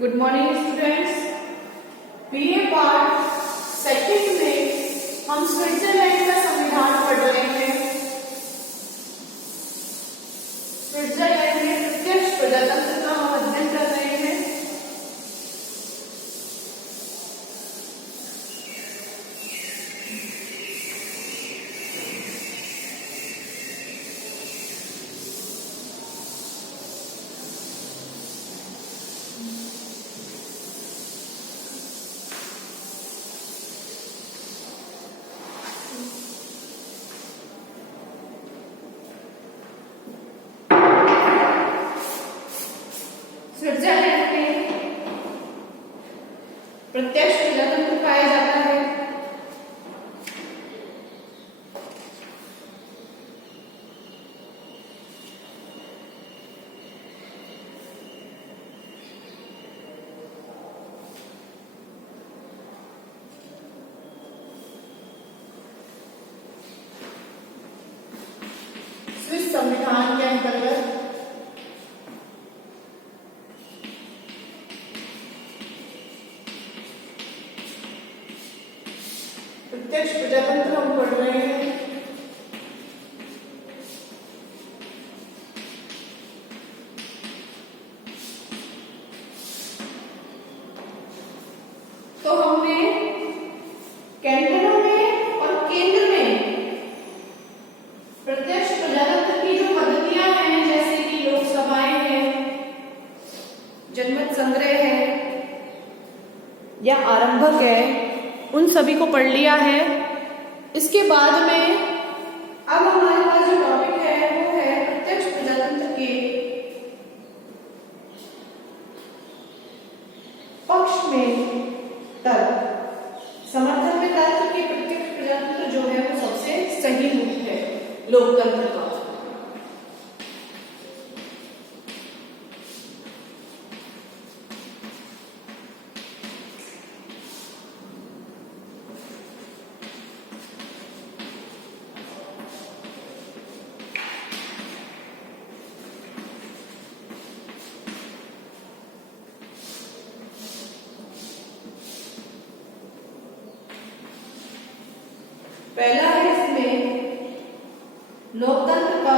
Good morning students. BA part second में हम Switzerland का संविधान पढ़ रहे हैं। स्विट्जरलैंड में प्रत्यक्ष प्रजातंत्र का हम अध्ययन कर रहे हैं। स्विट्जरलैंड में प्रत्यक्ष प्रजातंत्र पाया जाता है। स्विस संविधान के अंतर्गत प्रत्यक्ष प्रजातंत्र हम पढ़ रहे हैं। तो हमने कैंटनों में और केंद्र में प्रत्यक्ष प्रजातंत्र की जो पद्धतियां हैं, जैसे कि लोकसभाएं हैं, जनमत संग्रह है या आरंभक है, उन सभी को पढ़ लिया है। इसके बाद में अब हमारे पास जो टॉपिक है वो है प्रत्यक्ष प्रजातंत्र के पक्ष में तर्क, समर्थन में तर्क कि प्रत्यक्ष प्रजातंत्र जो है वो सबसे सही रूप है लोकतंत्र का। पहला है इसमें लोकतंत्र का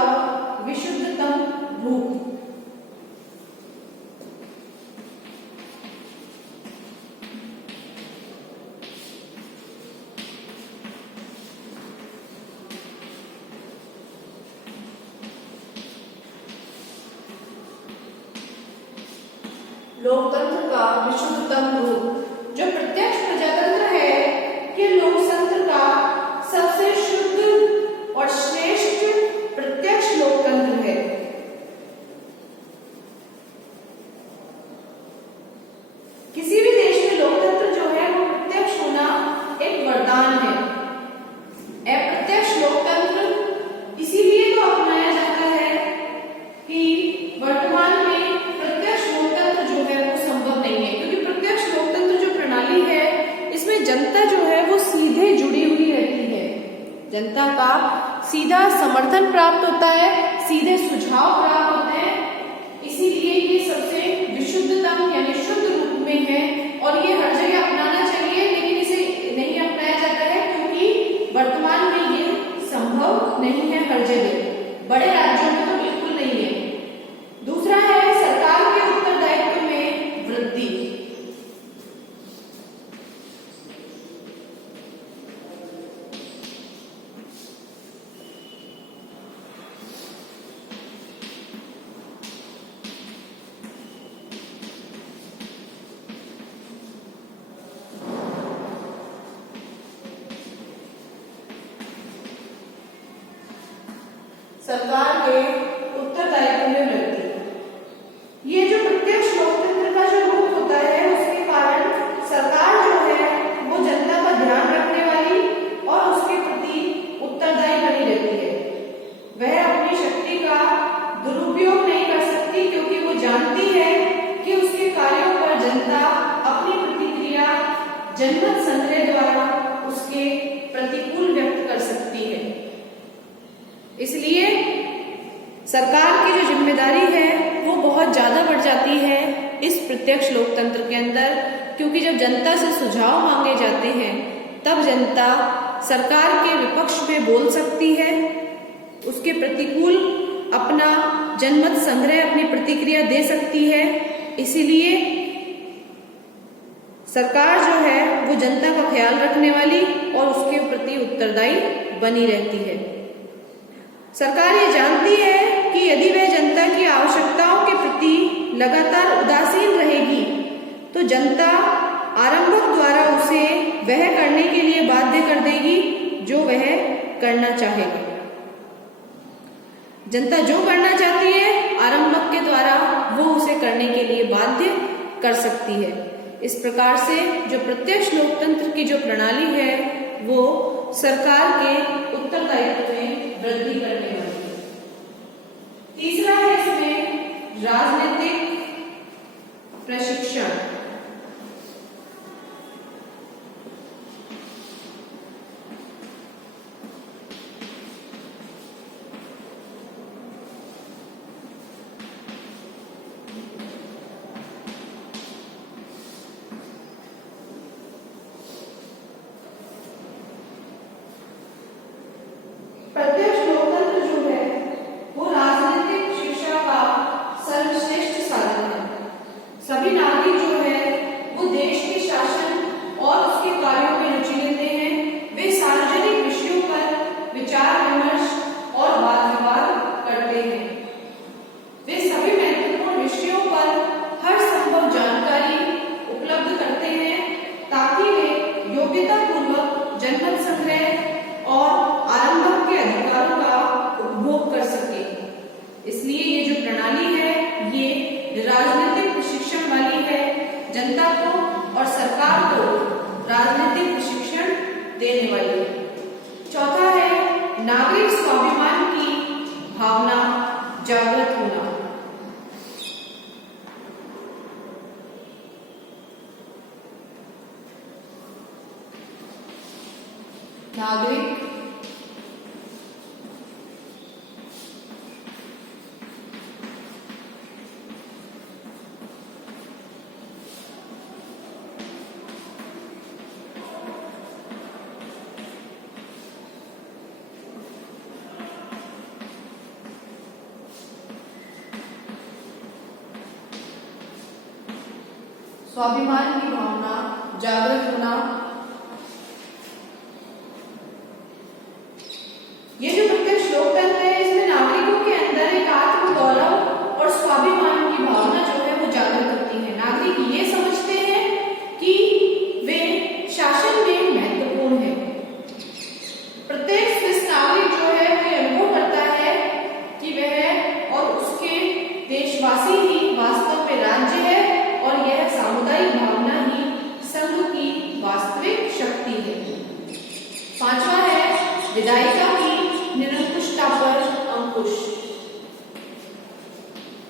विशुद्धतम रूप। लोकतंत्र का विशुद्धतम रूप जो प्रत्यक्ष प्रजातंत्र है कि लोकतंत्र का सबसे शुद्ध और श्रेष्ठ प्रत्यक्ष लोकतंत्र है। किसी भी देश में लोकतंत्र जो है वो प्रत्यक्ष होना एक वरदान है। अप्रत्यक्ष लोकतंत्र इसीलिए तो अपनाया जाता है कि वर्तमान में प्रत्यक्ष लोकतंत्र जो है वो संभव नहीं है, क्योंकि प्रत्यक्ष लोकतंत्र जो प्रणाली है इसमें जनता जो है वो सीधे जुड़ी हुई रहती है। जनता का सीधा समर्थन प्राप्त होता है, सीधे सुझाव प्राप्त होते हैं। इसीलिए ये सबसे विशुद्धतम यानी शुद्ध रूप में है और ये हर जगह अपनाना चाहिए, लेकिन इसे नहीं अपनाया जाता है क्योंकि वर्तमान में ये संभव नहीं है हर जगह। बड़े राज्यों में तो बिल्कुल नहीं है। दूसरा है सरकार के उत्तरदायित्व में वृद्धि। सरकार के उत्तरदायित्व में वृद्धि। ये जो प्रत्यक्ष लोकतंत्र का जो रूप होता है उसके कारण सरकार जो है वो जनता का ध्यान रखने वाली और उसके प्रति उत्तरदायी बनी रहती है। वह अपनी शक्ति का दुरुपयोग नहीं कर सकती, क्योंकि वो जानती है कि उसके कार्यों पर जनता अपनी प्रतिक्रिया जनमत संग्रह द्वारा उसके प्रतिकूल व्यक्त कर सकती है। इसलिए सरकार की जो जिम्मेदारी है वो बहुत ज्यादा बढ़ जाती है इस प्रत्यक्ष लोकतंत्र के अंदर, क्योंकि जब जनता से सुझाव मांगे जाते हैं तब जनता सरकार के विपक्ष में बोल सकती है, उसके प्रतिकूल अपना जनमत संग्रह, अपनी प्रतिक्रिया दे सकती है। इसीलिए सरकार जो है वो जनता का ख्याल रखने वाली और उसके प्रति उत्तरदायी बनी रहती है। सरकार ये जानती है कि यदि वह जनता की आवश्यकताओं के प्रति लगातार उदासीन रहेगी तो जनता आरंभक द्वारा उसे वह करने के लिए बाध्य कर देगी जो वह करना चाहेगा। जनता जो करना चाहती है आरंभक के द्वारा वो उसे करने के लिए बाध्य कर सकती है। इस प्रकार से जो प्रत्यक्ष लोकतंत्र की जो प्रणाली है वो सरकार के उत्तरदायित्व में वृद्धि करने वाली है। तीसरा है इसमें राजनीतिक प्रशिक्षण। प्रत्यक्ष लोकतंत्र जो है वो राजनीतिक शिक्षा का सर्वश्रेष्ठ साधन है। सभी नागरिक जो है वो देश के शासन और उसके कार्यों में रुचि लेते हैं। वे सार्वजनिक विषयों पर विचार विमर्श और वाद विवाद करते हैं। वे सभी महत्वपूर्ण विषयों पर हर संभव जानकारी उपलब्ध करते हैं ताकि वे योग्यता पूर्वक जनमत संग्रह और आरंभक के अधिकारों का उपभोग कर सके। इसलिए ये जो प्रणाली है ये राजनीतिक प्रशिक्षण वाली है। जनता को और सरकार को राजनीतिक प्रशिक्षण देने वाली है। चौथा है नागरिक स्वाभिमान की भावना जागृत होना। नागरिक स्वाभिमान की भावना जागृत होना। ये जो प्रत्यक्ष लोकतंत्र है इसमें नागरिकों के अंदर एक आत्मगौरव और स्वाभिमान की भावना जो है वो जागृत होती है। नागरिक ये समझते हैं कि वे शासन में महत्वपूर्ण है। प्रत्येक स्विस नागरिक जो है वो अनुभव करता है कि वह और उसके देशवासी ही वास्तव में राज्य है और यह सामुदायिक भावना ही संघ की वास्तविक शक्ति है। पांचवा है विधायिका की निरंकुशता पर अंकुश,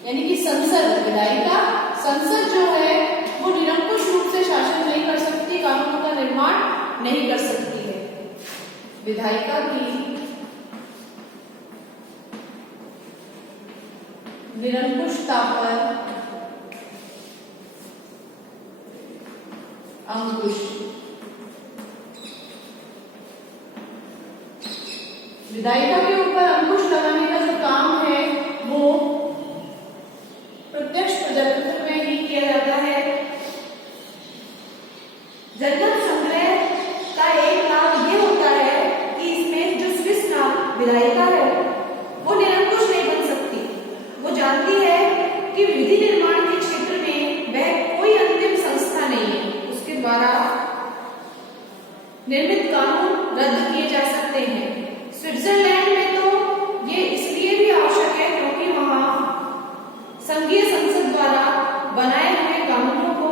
यानी कि संसद, विधायिका संसद जो है वो निरंकुश रूप से शासन नहीं कर सकती, कानून का निर्माण नहीं कर सकती है। विधायिका की निरंकुशता पर अंकुश। विधायिका के ऊपर अंकुश लगाने का जो काम है वो प्रत्यक्ष प्रजातंत्र में ही किया जाता है। जनमत संग्रह का एक लाभ ये होता है कि इसमें जो स्विस विधायिका है वो निरंकुश नहीं बन सकती। वो जानती है कि विधि निर्माण के क्षेत्र में वह कोई अंतिम संस्था नहीं है, उसके द्वारा निर्मित कानून रद्द किए जा सकते हैं। स्विट्जरलैंड में तो ये इसलिए भी आवश्यक है क्योंकि वहां संघीय संसद द्वारा बनाए हुए कानूनों को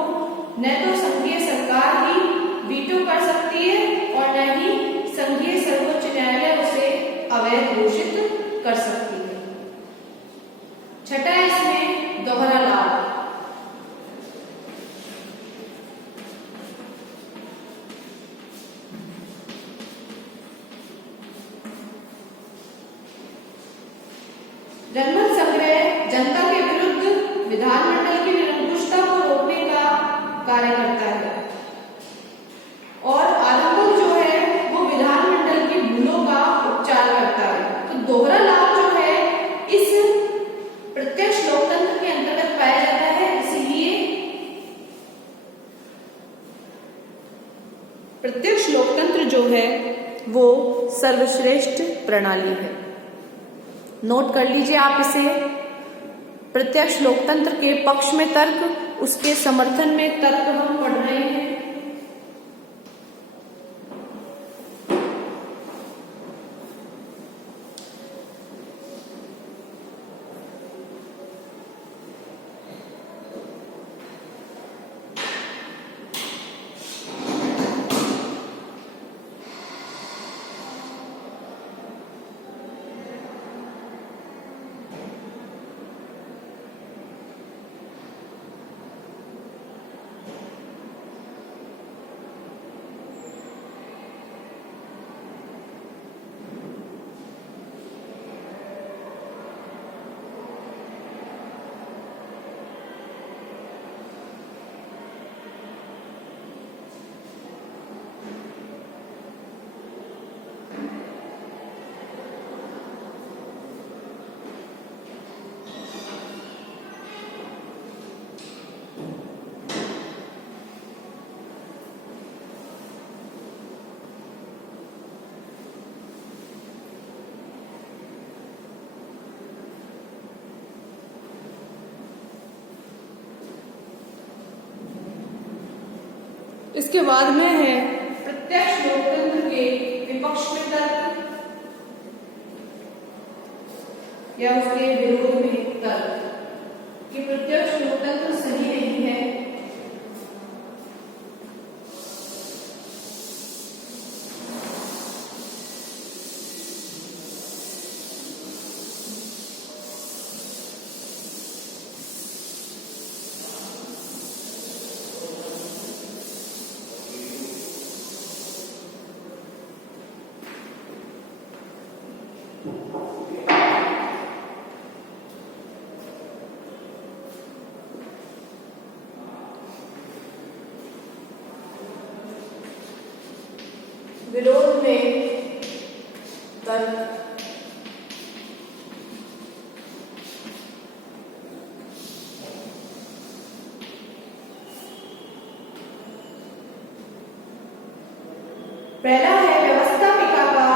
न तो संघीय सरकार ही वीटो कर सकती है और न ही संघीय सर्वोच्च न्यायालय उसे अवैध घोषित कर सकती है। छठा है इसमें दोहरा लाभ। जनमत संग्रह जनता के विरुद्ध विधानमंडल की निरंकुशता को जो है वो सर्वश्रेष्ठ प्रणाली है। नोट कर लीजिए आप इसे। प्रत्यक्ष लोकतंत्र के पक्ष में तर्क, उसके समर्थन में तर्क हम पढ़ रहे हैं। इसके बाद में है प्रत्यक्ष लोकतंत्र के विपक्ष में तर्क या उसके विरोध में तर्क कि प्रत्यक्ष लोकतंत्र सही नहीं है। विरोध में तर्क पहला है व्यवस्थापिका का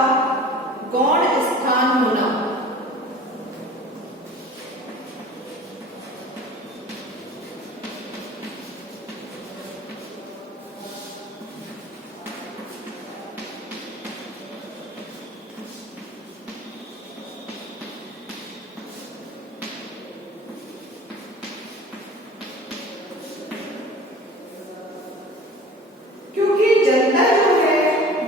गौण स्थान होना। क्योंकि जनता जो है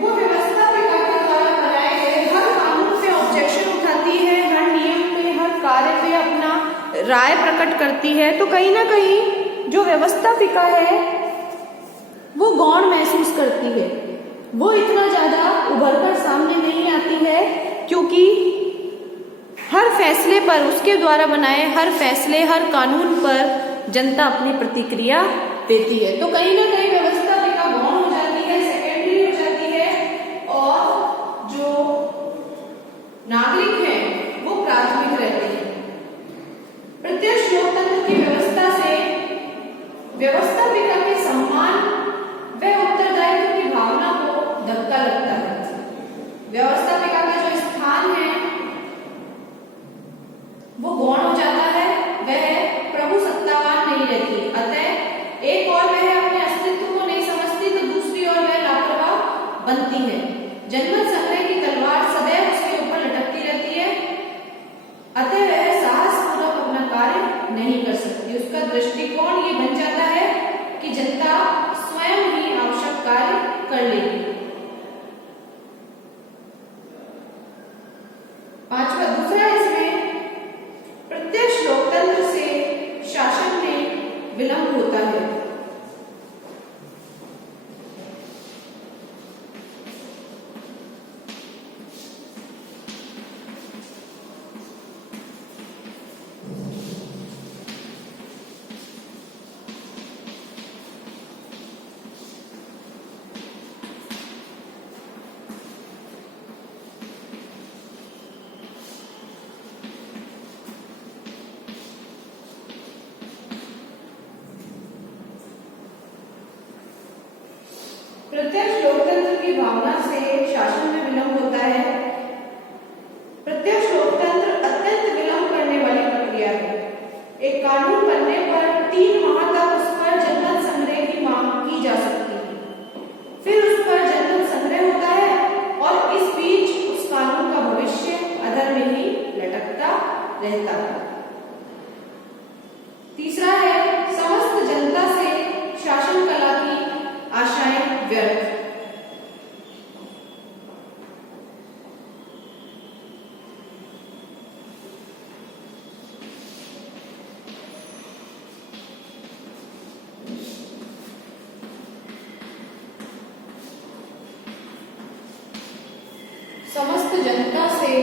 वो व्यवस्थापिका के द्वारा बनाए गए हर कानून पे ऑब्जेक्शन उठाती है, हर नियम पे, हर कार्य पे अपना राय प्रकट करती है, तो कहीं ना कहीं जो व्यवस्थापिका है वो गौण महसूस करती है, वो इतना ज्यादा उभर कर सामने नहीं आती है, क्योंकि हर फैसले पर, उसके द्वारा बनाए हर फैसले, हर कानून पर जनता अपनी प्रतिक्रिया देती है। तो कहीं ना कहीं व्यवस्थापिका गौण हो जाती है, सेकेंडरी हो जाती है, और जो नागरिक हैं वो प्राथमिक रहते हैं। प्रत्यक्ष लोकतंत्र की व्यवस्था से व्यवस्थापिका के सम्मान व उत्तरदायित्व की भावना को धक्का लगता है। व्यवस्थापिका का जो स्थान है वो गौण हो जाता है, वह प्रभु सत्तावान नहीं रहती। अतः एक और वह अपने अस्तित्व को नहीं समझती, तो दूसरी ओर वह लापरवाह बनती है। जनमत संग्रह की तलवार सदैव उसके ऊपर लटकती रहती है, अतः वह साहसपूर्वक अपना कार्य नहीं कर सकती। उसका दृष्टिकोण ये बन जाता है कि जनता स्वयं ही आवश्यक कार्य कर लेगी। पांचवा, दूसरा इसमें प्रत्यक्ष लोकतंत्र से शासन में विलंब होता है। प्रत्यक्ष लोकतंत्र की भावना से शासन में विलंब होता है। प्रत्यक्ष लोकतंत्र अत्यंत विलंब करने वाली प्रक्रिया है। एक कानून बनने पर 3 माह तक उस पर जनमत संग्रह की मांग की जा सकती है, फिर उस पर जनमत संग्रह होता है और इस बीच उस कानून का भविष्य अधर में ही लटकता रहता है। तीसरा है समस्त जनता से शासन कला की आशाएं व्यर्थ। समस्त जनता से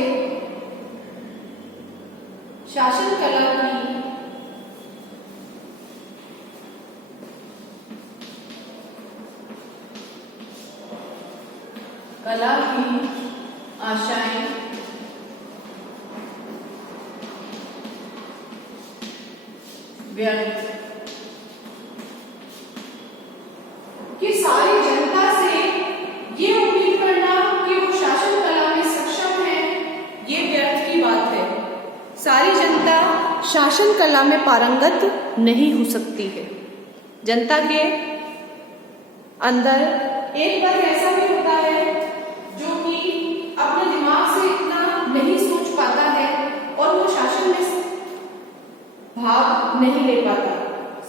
शासन कला की आशाएं व्यर्थ। कि सारी जनता से ये उम्मीद करना कि वो शासन कला में सक्षम है, ये व्यर्थ की बात है। सारी जनता शासन कला में पारंगत नहीं हो सकती है। जनता के अंदर एक वर्ग ऐसा भी होता है जो कि अपने दिमाग से इतना नहीं सोच पाता है और वो शासन में भाग नहीं ले पाता।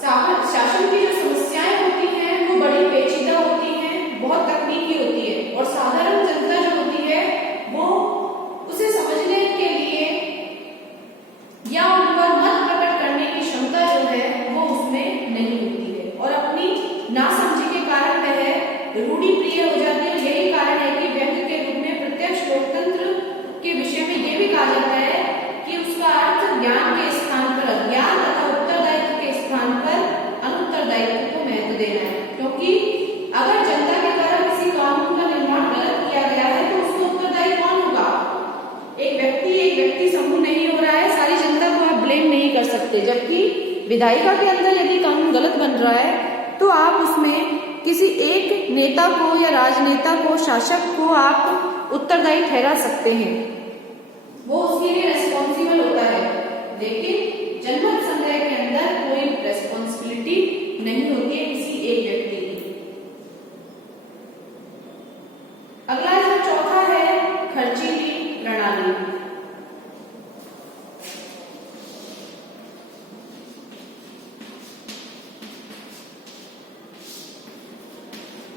शासन की जो समस्याएं होती हैं वो बड़ी पेचीदा होती हैं, बहुत तकनीकी होती है और साधारण जनता जो होती है वो उसे समझने के लिए या उन पर मत प्रकट करने की क्षमता जो है वो उसमें नहीं होती है और अपनी नासमझी के कारण वह रूढ़ि प्रिय हो जाती है। यही कारण है कि व्यंग्य के रूप में प्रत्यक्ष लोकतंत्र के विषय में यह भी कहा जाता है कि उसका अर्थ ज्ञान के स्थान पर अज्ञान तथा उत्तरदायित्व के स्थान पर अनुत्तरदायित्व को महत्व देना है। क्योंकि अगर जनता के द्वारा किसी कानून का निर्माण गलत किया गया है तो उसको उत्तरदायी कौन होगा? एक व्यक्ति समूह नहीं हो रहा है, सारी जनता को आप ब्लेम नहीं कर सकते। जबकि विधायिका के अंदर यदि कानून गलत बन रहा है तो आप उसमें किसी एक नेता को या राजनेता को, शासक को आप उत्तरदायी ठहरा सकते हैं, वो उसके लिए रेस्पॉन्सिबल होता है। लेकिन जनमत संग्रह के अंदर कोई रेस्पॉन्सिबिलिटी नहीं होती है किसी एक व्यक्ति की। अगला जो चौथा है खर्चीली प्रणाली।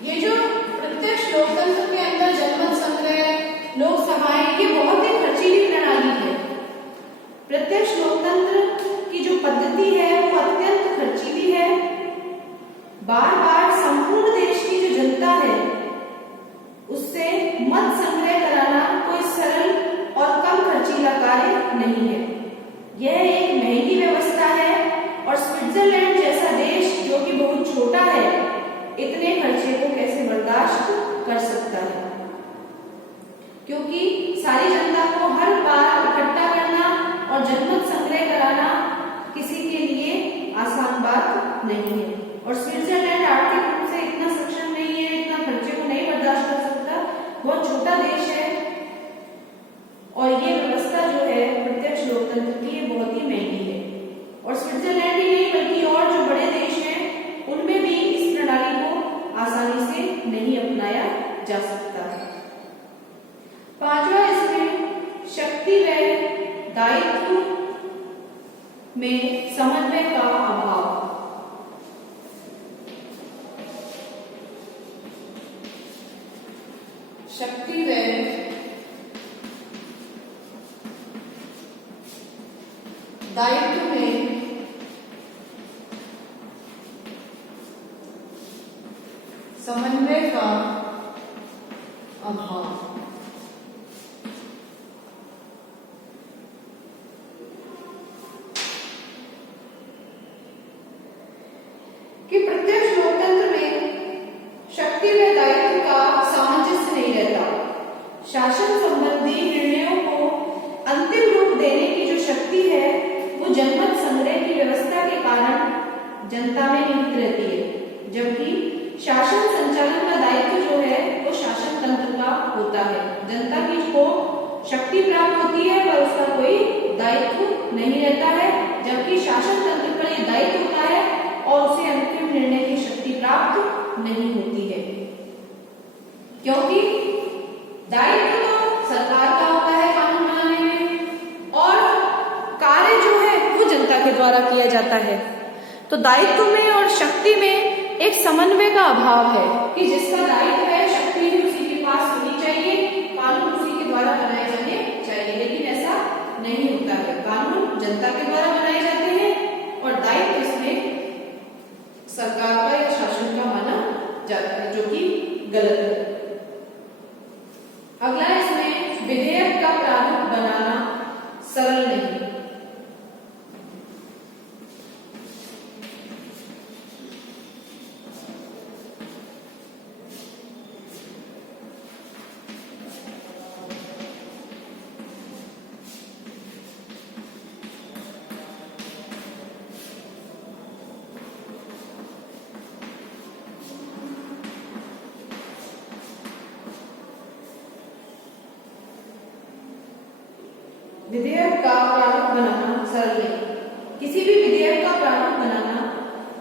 ये जो प्रत्यक्ष लोकतंत्र के अंदर जनमत संग्रह, लोकसभाएं, ये बहुत ही खर्चीली प्रणाली है। प्रत्यक्ष लोकतंत्र की जो पद्धति है वो अत्यंत खर्चीली है। बार बार संपूर्ण देश की जो जनता है उससे मत संग्रह कराना कोई सरल और कम खर्चीला कार्य नहीं है। यह एक महंगी व्यवस्था है और स्विट्जरलैंड जैसा देश जो कि बहुत छोटा है इतने खर्चे को कैसे बर्दाश्त कर सकता है? क्योंकि सारी जनता को हर बार इकट्ठा करना और जनमत संग्रह कराना किसी के लिए आसान बात नहीं है। और स्विट्जरलैंड आर्थिक रूप से इतना सक्षम नहीं है, इतना खर्चे को नहीं बर्दाश्त कर सकता, बहुत छोटा देश है और ये व्यवस्था जो है प्रत्यक्ष लोकतंत्र की ये बहुत ही महंगी है। और स्विट्जरलैंड ही नहीं बल्कि और जो बड़े देश हैं उनमें भी इस प्रणाली को आसानी से नहीं अपनाया जा सकता है। पांचवा इसमें शक्ति व दायित्व में समन्वय का अभाव। शक्ति व दायित्व में समन्वय का अभाव। कि प्रत्यक्ष लोकतंत्र में शक्ति व दायित्व का सामंजस्य नहीं रहता। शासन संबंधी निर्णयों को अंतिम रूप देने की जो शक्ति है वो जनमत संग्रह की व्यवस्था के कारण जनता में निहित रहती है, जबकि शासन संचालन का दायित्व जो है वो शासन तंत्र का होता है। जनता की को शक्ति प्राप्त होती है पर उसका कोई दायित्व नहीं रहता है, जबकि शासन तंत्र पर यह दायित्व होता है और उसे अंतिम निर्णय की शक्ति प्राप्त नहीं होती है, क्योंकि दायित्व तो सरकार का होता है कानून बनाने में और कार्य जो है वो जनता के द्वारा किया जाता है। तो दायित्व में और शक्ति में एक समन्वय का अभाव है कि जिसका दायित्व है शक्ति भी उसी के पास होनी चाहिए, कानून उसी के द्वारा बनाए जाने चाहिए, लेकिन ऐसा नहीं होता है। कानून जनता के द्वारा बनाए जाते हैं और दायित्व इसमें सरकार का या शासन का माना जाता है, जो कि गलत है। अगला इसमें विधेयक का प्रारूप बनाना सरल नहीं। विधेयक का प्रारूप बनाना सरल नहीं। किसी भी विधेयक का प्रारूप बनाना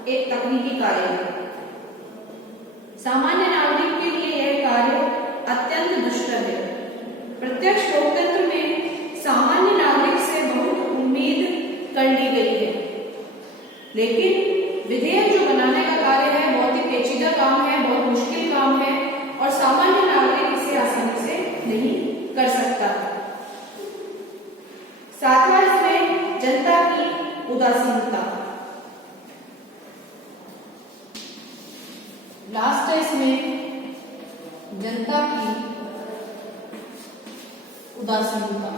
एक तकनीकी कार्य है। सामान्य नागरिक के लिए यह कार्य अत्यंत दुष्कर है। प्रत्यक्ष लोकतंत्र में सामान्य नागरिक से बहुत उम्मीद कर ली गई है, लेकिन विधेयक जो बनाने का कार्य है बहुत ही पेचीदा काम है, बहुत मुश्किल काम है और सामान्य नागरिक इसे आसानी से नहीं कर सकता। सातवां इसमें जनता की उदासीनता। लास्ट है इसमें जनता की उदासीनता।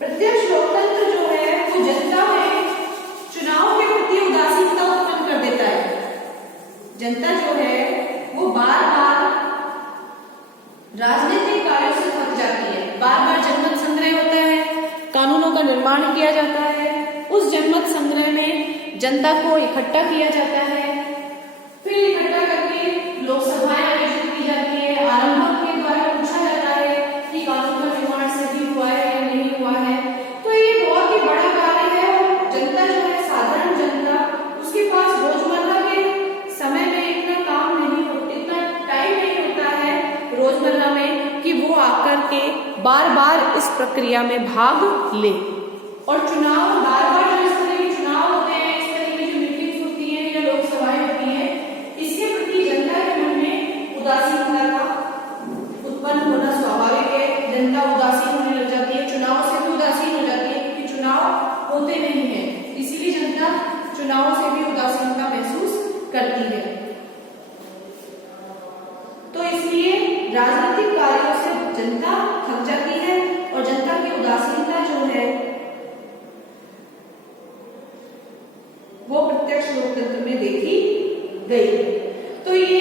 प्रत्यक्ष लोकतंत्र जो है वो जनता में चुनाव के प्रति उदासीनता उत्पन्न कर देता है। जनता जो है वो बार बार राजनीतिक कार्यों से थक जाती है। बार बार जनमत संग्रह होता है, कानूनों का निर्माण किया जाता है, उस जनमत संग्रह में जनता को इकट्ठा किया जाता है, फिर इकट्ठा करके लोकसभाएं आयोजित की जाती है, आरंभक के द्वारा पूछा जाता है कि कानून का निर्माण सही हुआ है या नहीं हुआ है। तो ये बहुत ही बड़ा कार्य है और जनता जो है, साधारण जनता, उसके पास रोजमर्रा के समय में इतना काम नहीं होता, इतना टाइम नहीं होता है रोजमर्रा में कि वो आकर के बार बार इस प्रक्रिया में भाग ले। और चुनाव बार बार जो इस तरह के चुनाव होते हैं, इस तरह की जो मीटिंग्स होती है या लोकसभाएं होती है, इसके प्रति जनता के मन में उदासीनता का उत्पन्न होना स्वाभाविक है। जनता उदासीन होने लग जाती है, चुनाव से भी उदासीन हो जाती है क्योंकि चुनाव होते नहीं है, इसीलिए जनता चुनावों से भी उदासीनता महसूस करती है। तो इसलिए राजनीतिक कार्यों से जनता थक जाती है और जनता की उदासीनता जो है वो प्रत्यक्ष लोकतंत्र में देखी गई। तो ये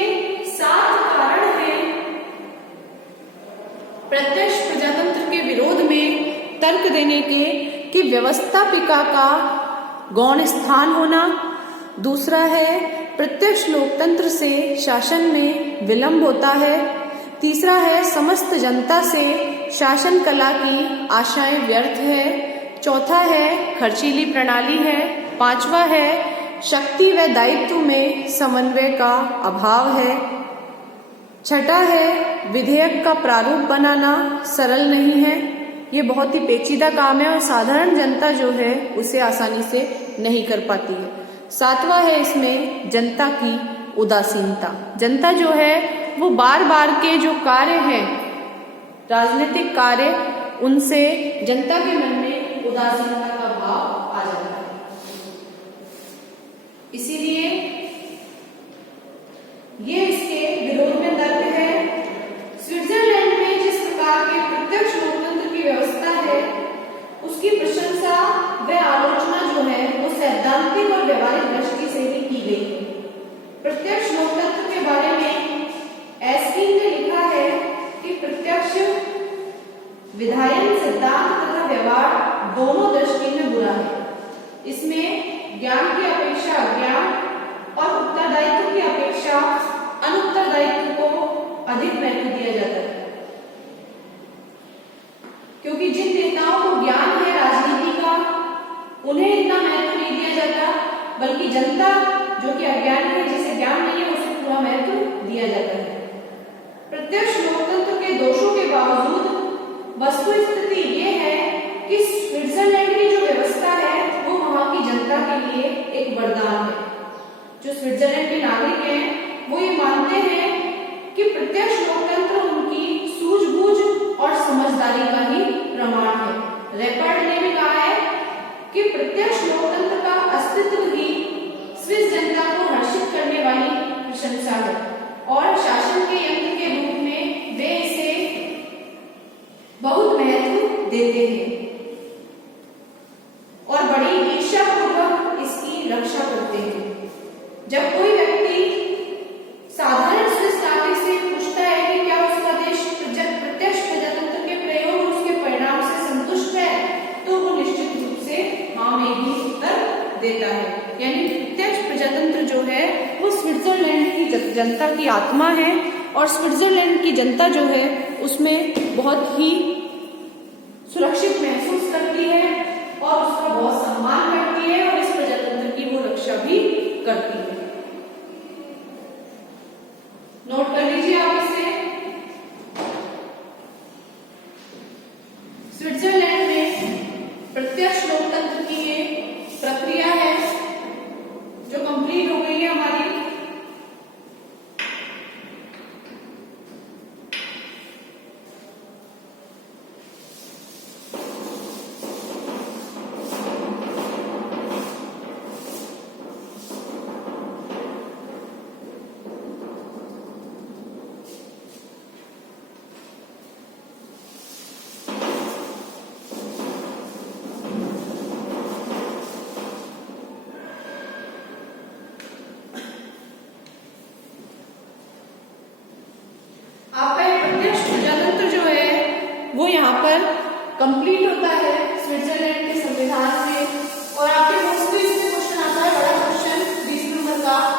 7 कारण हैं प्रत्यक्ष प्रजातंत्र के विरोध में तर्क देने के कि व्यवस्थापिका का गौण स्थान होना, दूसरा है प्रत्यक्ष लोकतंत्र से शासन में विलंब होता है, तीसरा है समस्त जनता से शासन कला की आशाएं व्यर्थ है, चौथा है खर्चीली प्रणाली है, पांचवा है शक्ति व दायित्व में समन्वय का अभाव है, छठा है विधेयक का प्रारूप बनाना सरल नहीं है, ये बहुत ही पेचीदा काम है और साधारण जनता जो है उसे आसानी से नहीं कर पाती है। सातवां है इसमें जनता की उदासीनता। जनता जो है वो बार बार के जो कार्य हैं, राजनीतिक कार्य, उनसे जनता के मन में उदासीनता का भाव आ जाता है। इसीलिए ये इसके विरोध में तर्क है। स्विट्जरलैंड में जिस प्रकार के प्रत्यक्ष लोकतंत्र की व्यवस्था है उसकी प्रशंसा व आलोचना जो है वो सैद्धांतिक और व्यवहारिक दृष्टि से ही की गई है। प्रत्यक्ष लोकतंत्र के बारे में दोनों दृष्टि में बुरा है। इसमें ज्ञान की अपेक्षा अज्ञान और उत्तरदायित्व की अपेक्षा अनुत्तरदायित्व को अधिक महत्व दिया जाता है, क्योंकि जिन नेताओं को ज्ञान है राजनीति का उन्हें इतना महत्व नहीं दिया जाता, बल्कि जनता जो कि अज्ञानी है, जिसे ज्ञान नहीं है, उसे पूरा महत्व दिया जाता है। प्रत्यक्ष लोकतंत्र के दोषों के बावजूद वस्तुस्थिति ये है कि स्विट्जरलैंड की जो व्यवस्था है वो वहां की जनता के लिए एक वरदान है। जो स्विट्जरलैंड के नागरिक हैं वो ये मानते हैं कि प्रत्यक्ष लोकतंत्र उनकी सूझबूझ और समझदारी का ही प्रमाण है। रेपर्ड ने भी कहा है कि प्रत्यक्ष लोकतंत्र का अस्तित्व ही स्विस जनता को हर्षित करने वाली प्रशंसा है और शासन के यंत्र के रूप में वे इसे बहुत महत्व देते हैं और बड़ी ईर्ष्यापूर्वक इसकी रक्षा करते हैं। जब कोई व्यक्ति साधारण स्विस नागरिक से पूछता है कि क्या उसका देश प्रत्यक्ष प्रजातंत्र के प्रयोग और उसके परिणाम से संतुष्ट है, तो वो निश्चित रूप से हाँ में ही उत्तर देता है। यानी प्रत्यक्ष प्रजातंत्र जो है वो स्विट्जरलैंड की जनता की आत्मा है और स्विट्जरलैंड की जनता जो है उसमें बहुत ही सुरक्षित महसूस करती है और उसका बहुत सम्मान करती है और इस प्रजातंत्र की वो रक्षा भी करती है। नोट कर लीजिए आप इसे। स्विट्जरलैंड में प्रत्यक्ष लोकतंत्र की ये प्रक्रिया है जो कंप्लीट हो गई है हमारी। वो यहाँ पर कंप्लीट होता है स्विट्जरलैंड के संविधान में और आपके मोस्टली इसमें क्वेश्चन आता है, बड़ा क्वेश्चन 20 नंबर का।